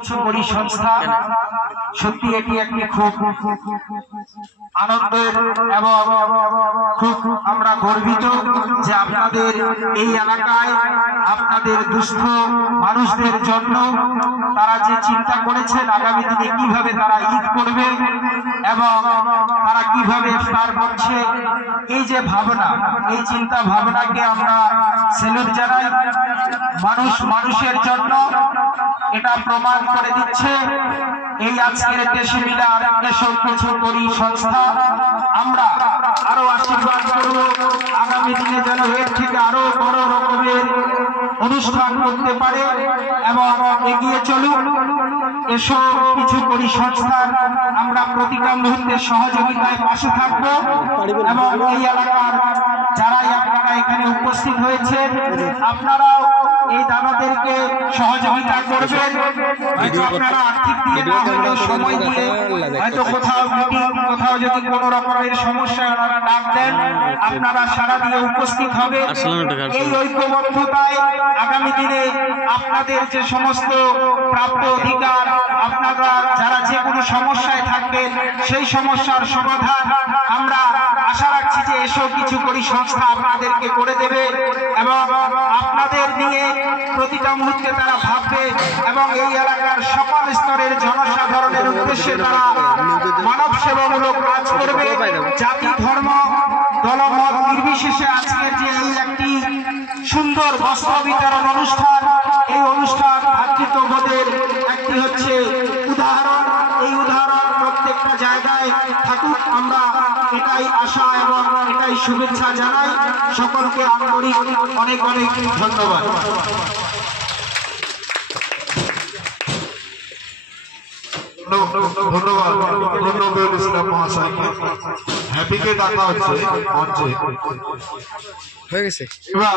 করি সংস্থা সত্যি এটি একটি খুব আনন্দের এবং খুব আমরা গর্বিত যে আপনাদের এই এলাকায় আপনাদের দুস্থ মানুষদের জন্য তারা যে চিন্তা করেছেন আগামী দিনে কিভাবে তারা ঈদ করবে এবং তারা কিভাবে ইফতার করছে, এই যে ভাবনা, এই চিন্তা ভাবনাকে আমরা স্যালুট জানাই। মানুষ মানুষের জন্য এটা প্রমাণ করে দিচ্ছে এই আজকের দেশে মিলে আরেকটা কিছু করি সংস্থা। আমরা আরো আশীর্বাদ করব আগামী দিনে যেন এর থেকে আরো বড় রকমের অনুষ্ঠান করতে পারে এবং এগিয়ে চলুক। এসব কিছু করি সংস্থার আমরা প্রতিটা মুহূর্তে সহযোগিতায় পাশে থাকবো এবং এই এলাকার যারাই আপনারা এখানে উপস্থিত হয়েছেন আপনারাও এই দাদাদেরকে সহযোগিতা করবেন। হয়তো আপনারা আর্থিক দিয়ে না হয়তো সময় দিয়ে হয়তো কোথাও মিটিং, কোথাও যদি কোনো রকমের সমস্যায় ওনারা ডাক দেন আপনারা সারা দিয়ে উপস্থিত হবে। এই ঐক্যবদ্ধতায় আগামী দিনে আপনাদের যে সমস্ত প্রাপ্ত অধিকার, আপনারা যারা যে কোনো সমস্যায় থাকবেন সেই সমস্যার সমাধান আমরা আশা রাখছি যে এসব কিছু করি সংস্থা আপনাদেরকে করে দেবে এবং আপনাদের নিয়ে প্রতিটা মুহূর্তে তারা ভাববে এবং এই এলাকার সকল স্তরের জনসাধারণের উদ্দেশ্যে তারা মানব সেবামূলক কাজ করবে। জাতি, ধর্ম, দলমত নির্বিশেষে আজকের যে এই একটি সুন্দর বস্ত্র বিতরণ অনুষ্ঠান, এই অনুষ্ঠান ভ্রাতৃত্ববোধের একটি হচ্ছে উদাহরণ। এই উদাহরণ প্রত্যেকটা জায়গায় থাকুক, আমরা এটাই আশা এবং এটাই শুভেচ্ছা জানাই। সকলকে আন্তরিক অনেক অনেক ধন্যবাদ। ধন্যবাদ নবীর ইসলাম মহাশয়কে। হ্যাপিকে ডাকা হচ্ছে মঞ্চে। হয়ে গেছে। এবার